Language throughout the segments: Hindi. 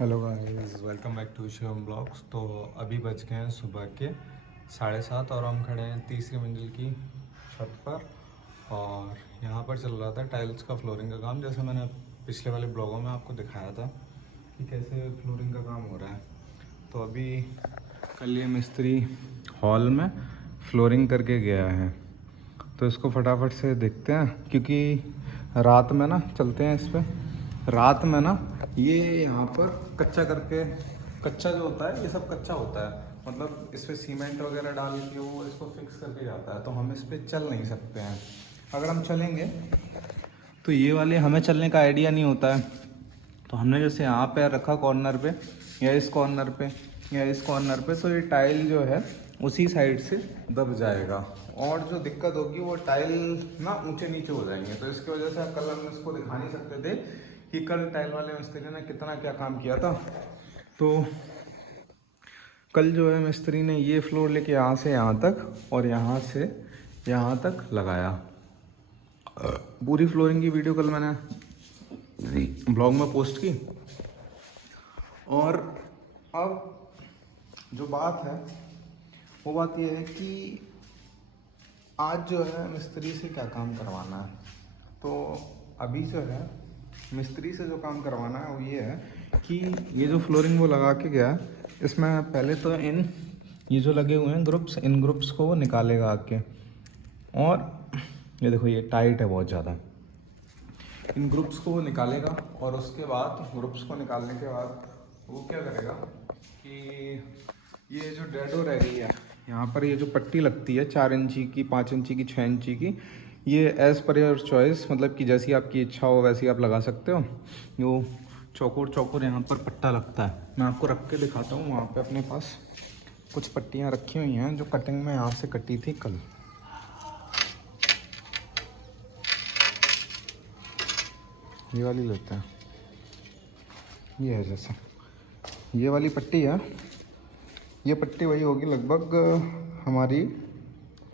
Hello guys, welcome back to Shivam blogs. तो अभी बज गए हैं सुबह के 7:30 और हम खड़े हैं तीसरी मंजिल की छत पर। और यहाँ पर चल रहा था टाइल्स का फ्लोरिंग का काम, जैसे मैंने पिछले वाले ब्लॉगों में आपको दिखाया था कि कैसे फ्लोरिंग का काम हो रहा है। तो अभी कल ये मिस्त्री हॉल में फ्लोरिंग करके गया है, तो इसको फटाफट से देखते हैं, क्योंकि रात में ना चलते हैं इस पर। रात में ना ये यहाँ पर कच्चा करके, कच्चा जो होता है ये सब कच्चा होता है, मतलब इस पर सीमेंट वगैरह डाल के वो इसको फिक्स करके जाता है। तो हम इस पर चल नहीं सकते हैं। अगर हम चलेंगे तो ये वाले हमें चलने का आइडिया नहीं होता है। तो हमने जैसे यहाँ पैर रखा कॉर्नर पे या इस कॉर्नर पे या इस कॉर्नर पे, तो ये टाइल जो है उसी साइड से दब जाएगा और जो दिक्कत होगी वो टाइल ना ऊंचे नीचे हो जाएंगे। तो इसकी वजह से कल हम इसको दिखा नहीं सकते थे कि कल टाइल वाले मिस्त्री ने कितना क्या काम किया था। तो कल जो है मिस्त्री ने ये फ्लोर लेके यहाँ से यहाँ तक और यहाँ से यहाँ तक लगाया। पूरी फ्लोरिंग की वीडियो कल मैंने ब्लॉग में पोस्ट की। और अब जो बात है वो बात ये है कि आज जो है मिस्त्री से क्या काम करवाना है। तो अभी जो है मिस्त्री से जो काम करवाना है वो ये है कि ये जो फ्लोरिंग वो लगा के गया, इसमें पहले तो ये जो लगे हुए हैं ग्रुप्स, इन ग्रुप्स को वो निकालेगा आके। और ये देखो ये टाइट है बहुत ज़्यादा। इन ग्रुप्स को वो निकालेगा और उसके बाद ग्रुप्स को निकालने के बाद वो क्या करेगा कि ये जो डेडो रह गई है यहाँ पर, ये जो पट्टी लगती है 4 इंची की, 5 इंची की, 6 इंची की, ये एज़ पर योर चॉइस, मतलब कि जैसी आपकी इच्छा हो वैसी आप लगा सकते हो। यो चौकोर चौकोर यहाँ पर पट्टा लगता है। मैं आपको रख के दिखाता हूँ। वहाँ पे अपने पास कुछ पट्टियाँ रखी हुई हैं जो कटिंग में यहाँ से कटी थी कल। ये वाली लेते हैं। ये है जैसे ये वाली पट्टी है, ये पट्टी वही होगी लगभग हमारी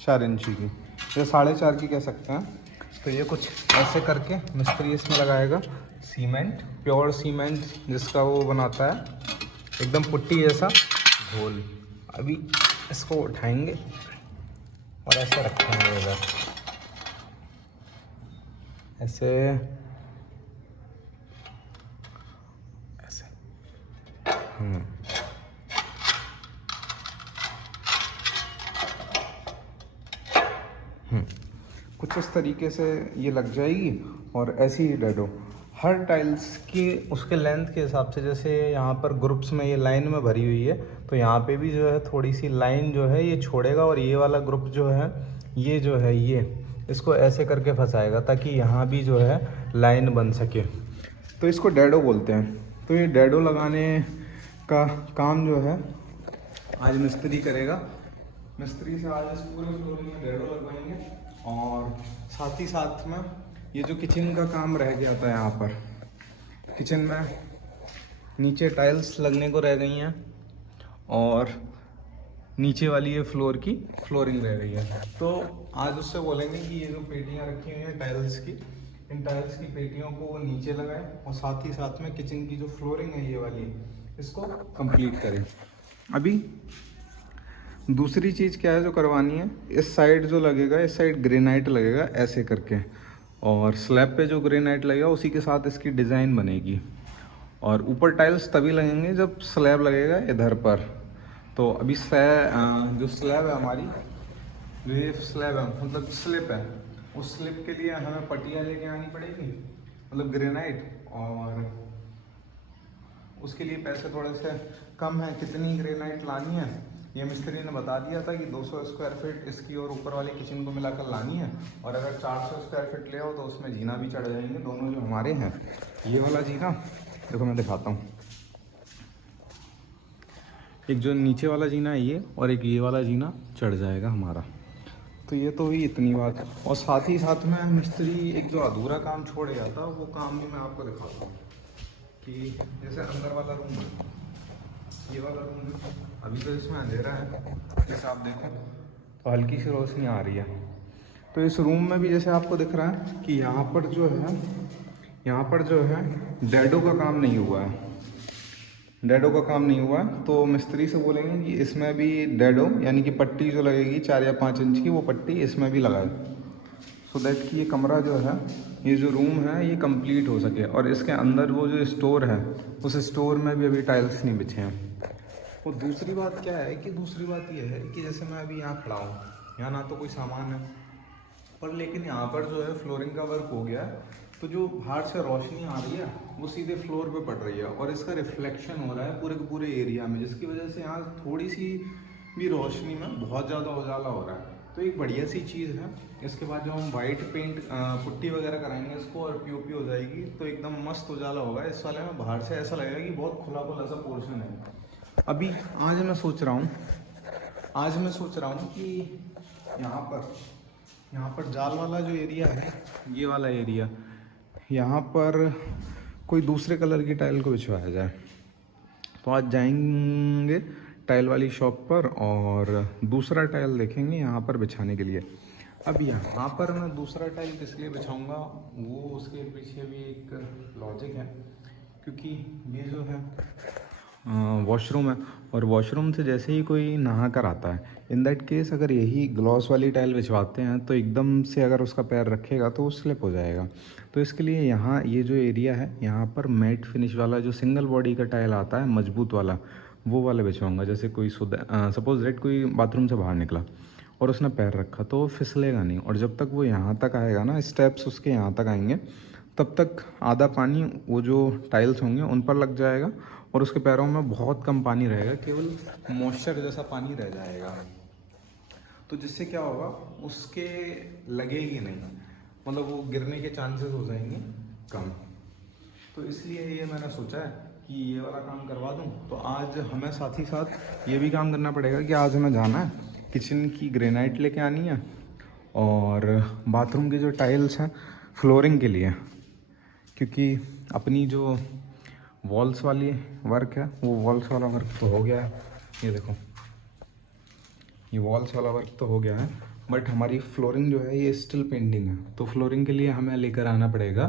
4 इंची की या 4.5 की कह सकते हैं। तो ये कुछ ऐसे करके मिस्त्री इसमें लगाएगा सीमेंट, प्योर सीमेंट जिसका वो बनाता है, एकदम पुट्टी जैसा घोल। अभी इसको उठाएंगे और ऐसे रखेंगे इधर, ऐसे ऐसे। कुछ इस तरीके से ये लग जाएगी। और ऐसी ही डेडो हर टाइल्स की उसके लेंथ के हिसाब से, जैसे यहाँ पर ग्रुप्स में ये लाइन में भरी हुई है, तो यहाँ पे भी जो है थोड़ी सी लाइन जो है ये छोड़ेगा। और ये वाला ग्रुप जो है ये इसको ऐसे करके फंसाएगा ताकि यहाँ भी जो है लाइन बन सके। तो इसको डेडो बोलते हैं। तो ये डेडो लगाने का काम जो है आज मिस्त्री करेगा। मिस्त्री से आज इस पूरे फ्लोरिंग में डेडो लगवाएंगे। और साथ ही साथ में ये जो किचन का काम रह गया था, यहाँ पर किचन में नीचे टाइल्स लगने को रह गई हैं और नीचे वाली ये फ्लोर की फ्लोरिंग रह गई है। तो आज उससे बोलेंगे कि ये जो पेटियाँ रखी हुई हैं टाइल्स की, इन टाइल्स की पेटियों को वो नीचे लगाए और साथ ही साथ में किचन की जो फ्लोरिंग है ये वाली, इसको कंप्लीट करें। अभी दूसरी चीज़ क्या है जो करवानी है, इस साइड जो लगेगा, इस साइड ग्रेनाइट लगेगा ऐसे करके, और स्लैब पे जो ग्रेनाइट लगेगा उसी के साथ इसकी डिज़ाइन बनेगी। और ऊपर टाइल्स तभी लगेंगे जब स्लैब लगेगा इधर पर। तो अभी जो स्लैब है हमारी, वेव स्लैब है, मतलब स्लिप है, उस स्लिप के लिए हमें पट्टियाँ लेके आनी पड़ेगी, मतलब ग्रेनाइट। और उसके लिए पैसे थोड़े से कम हैं। कितनी ग्रेनाइट लानी है ये मिस्त्री ने बता दिया था कि 200 स्क्वायर फीट इसकी और ऊपर वाली किचन को मिलाकर लानी है। और अगर 400 स्क्वायर फीट ले आओ तो उसमें जीना भी चढ़ जाएंगे, दोनों जो हमारे हैं। ये वाला जीना देखो मैं दिखाता हूँ, एक जो नीचे वाला जीना है ये, और एक ये वाला जीना चढ़ जाएगा हमारा। तो ये तो हुई इतनी बात। और साथ ही साथ में मिस्त्री एक जो अधूरा काम छोड़ गया था वो काम भी मैं आपको दिखाता हूँ। कि जैसे अंदर वाला रूम है, ये वाला रूम अभी तो इसमें अंधेरा है, जैसे आप देखो तो हल्की सी रोशनी आ रही है। तो इस रूम में भी जैसे आपको दिख रहा है कि यहाँ पर जो है डेडो का काम नहीं हुआ है। डैडो का काम नहीं हुआ है, तो मिस्त्री से बोलेंगे कि इसमें भी डैडो यानी कि पट्टी जो लगेगी 4 या 5 इंच की, वो पट्टी इसमें भी लगाए, सो दैट कि ये कमरा जो है, ये जो रूम है, ये कंप्लीट हो सके। और इसके अंदर वो जो स्टोर है, उस स्टोर में भी अभी टाइल्स नहीं बिछे हैं। और दूसरी बात क्या है कि दूसरी बात ये है कि जैसे मैं अभी यहाँ खड़ा हूँ, यहाँ ना तो कोई सामान है, पर लेकिन यहाँ पर जो है फ्लोरिंग का वर्क हो गया है, तो जो बाहर से रोशनी आ रही है वो सीधे फ्लोर पे पड़ रही है और इसका रिफ्लेक्शन हो रहा है पूरे के पूरे एरिया में, जिसकी वजह से यहाँ थोड़ी सी भी रोशनी में बहुत ज़्यादा उजाला हो रहा है। तो एक बढ़िया सी चीज़ है। इसके बाद जो हम वाइट पेंट पुट्टी वगैरह कराएंगे इसको और पीओपी हो जाएगी, तो एकदम मस्त उजाला होगा। इस वाले में बाहर से ऐसा लगेगा कि बहुत खुला खुला सा पोर्शन है। अभी आज मैं सोच रहा हूँ कि यहाँ पर जाल वाला जो एरिया है, ये वाला एरिया, यहाँ पर कोई दूसरे कलर की टाइल को बिछवाया जाए। तो आज जाएंगे टाइल वाली शॉप पर और दूसरा टाइल देखेंगे यहाँ पर बिछाने के लिए। अब यहाँ पर मैं दूसरा टाइल किस लिए बिछाऊंगा, वो उसके पीछे भी एक लॉजिक है, क्योंकि ये जो है वॉशरूम है और वॉशरूम से जैसे ही कोई नहा कर आता है, इन दैट केस अगर यही ग्लॉस वाली टाइल बिछवाते हैं तो एकदम से अगर उसका पैर रखेगा तो वो स्लिप हो जाएगा। तो इसके लिए यहाँ ये जो एरिया है, यहाँ पर मैट फिनिश वाला जो सिंगल बॉडी का टाइल आता है मजबूत वाला, वो वाला बिछवाऊँगा। जैसे कोई सपोज दैट कोई बाथरूम से बाहर निकला और उसने पैर रखा तो वो फिसलेगा नहीं, और जब तक वो यहाँ तक आएगा ना, स्टेप्स उसके यहाँ तक आएंगे, तब तक आधा पानी वो जो टाइल्स होंगे उन पर लग जाएगा और उसके पैरों में बहुत कम पानी रहेगा, केवल मॉइस्चर जैसा पानी रह जाएगा। तो जिससे क्या होगा, उसके लगेगी नहीं, मतलब वो गिरने के चांसेस हो जाएंगे कम। तो इसलिए ये मैंने सोचा है कि ये वाला काम करवा दूं। तो आज हमें साथ ही साथ ये भी काम करना पड़ेगा कि आज हमें जाना है, किचन की ग्रेनाइट लेके आनी है और बाथरूम के जो टाइल्स हैं फ्लोरिंग के लिए, क्योंकि अपनी जो वॉल्स वाली वर्क है, वो वॉल्स वाला वर्क तो हो गया है। ये देखो, ये वॉल्स वाला वर्क तो हो गया है, बट हमारी फ्लोरिंग जो है ये स्टिल पेंडिंग है। तो फ्लोरिंग के लिए हमें लेकर आना पड़ेगा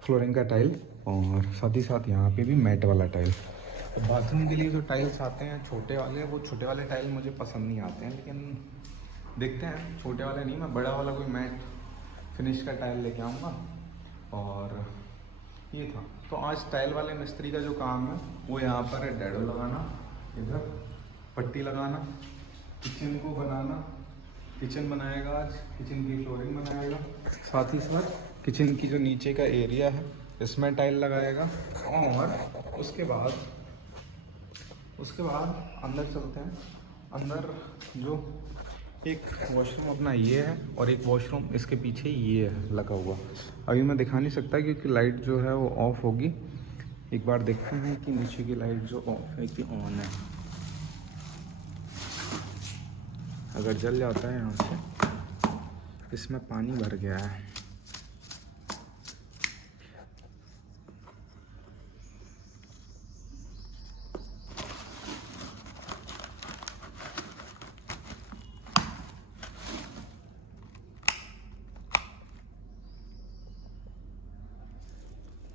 फ्लोरिंग का टाइल और साथ ही साथ यहाँ पे भी मैट वाला टाइल। तो बाथरूम के लिए जो टाइल्स आते हैं छोटे वाले, वो छोटे वाले टाइल मुझे पसंद नहीं आते हैं, लेकिन देखते हैं, छोटे वाले नहीं, मैं बड़ा वाला कोई मैट फिनिश का टाइल लेके आऊँगा। और ये था, तो आज टाइल वाले मिस्त्री का जो काम है वो यहाँ पर है, डैडो लगाना, इधर पट्टी लगाना, किचन को बनाना, किचन बनाएगा आज, किचन की फ्लोरिंग बनाएगा, साथ ही साथ किचन की जो नीचे का एरिया है इसमें टाइल लगाएगा। और उसके बाद अंदर चलते हैं। अंदर जो एक वॉशरूम अपना ये है और एक वॉशरूम इसके पीछे ये है लगा हुआ। अभी मैं दिखा नहीं सकता क्योंकि लाइट जो है वो ऑफ होगी। एक बार देखते हैं कि नीचे की लाइट जो ऑफ है कि ऑन है। अगर जल जाता है यहाँ से, इसमें पानी भर गया है।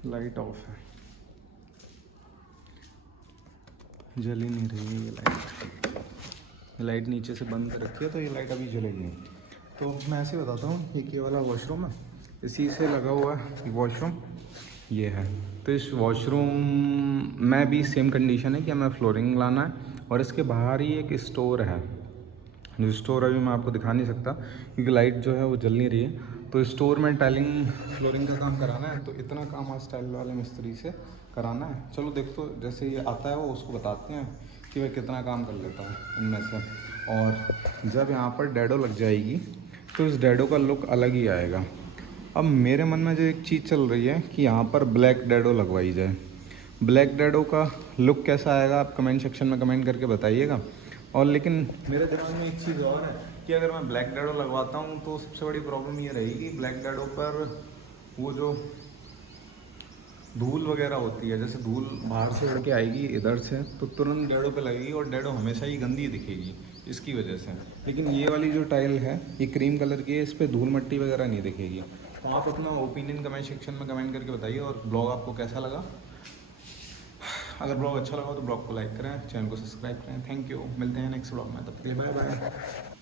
लाइट ऑफ है, जल ही नहीं रही है ये लाइट नीचे से बंद कर रखी है, तो ये लाइट अभी जलेगी। तो मैं ऐसे बताता हूँ, ये वाला वॉशरूम है, इसी से लगा हुआ है वॉशरूम ये है। तो इस वॉशरूम में भी सेम कंडीशन है कि हमें फ्लोरिंग लाना है और इसके बाहर ही एक स्टोर है। जो स्टोर अभी मैं आपको दिखा नहीं सकता क्योंकि लाइट जो है वो जल नहीं रही है। तो स्टोर में टाइलिंग फ्लोरिंग का काम कराना है, तो इतना काम आज टाइल वाले मिस्त्री से कराना है। चलो देखो, जैसे ये आता है वो उसको बताते हैं कि वह कितना काम कर लेता है इनमें से। और जब यहाँ पर डैडो लग जाएगी तो इस डैडो का लुक अलग ही आएगा। अब मेरे मन में जो एक चीज़ चल रही है कि यहाँ पर ब्लैक डैडो लगवाई जाए। ब्लैक डैडो का लुक कैसा आएगा आप कमेंट सेक्शन में कमेंट करके बताइएगा। और लेकिन मेरे दिमाग में एक चीज़ और है कि अगर मैं ब्लैक डैडो लगवाता हूँ तो सबसे बड़ी प्रॉब्लम ये रहेगी कि ब्लैक डैडो पर वो जो धूल वगैरह होती है, जैसे धूल बाहर से उड़ के आएगी इधर से तो तुरंत डैडो पे लगेगी और डैडो हमेशा ही गंदी दिखेगी इसकी वजह से। लेकिन ये वाली जो टाइल है ये क्रीम कलर की है, इस पर धूल मट्टी वगैरह नहीं दिखेगी। तो आप अपना ओपिनियन कमेंट सेक्शन में कमेंट करके बताइए और ब्लॉग आपको कैसा लगा। अगर ब्लॉग अच्छा लगा हो तो ब्लॉग को लाइक करें, चैनल को सब्सक्राइब करें। थैंक यू, मिलते हैं नेक्स्ट ब्लॉग में, तब तक के लिए बाय बाय।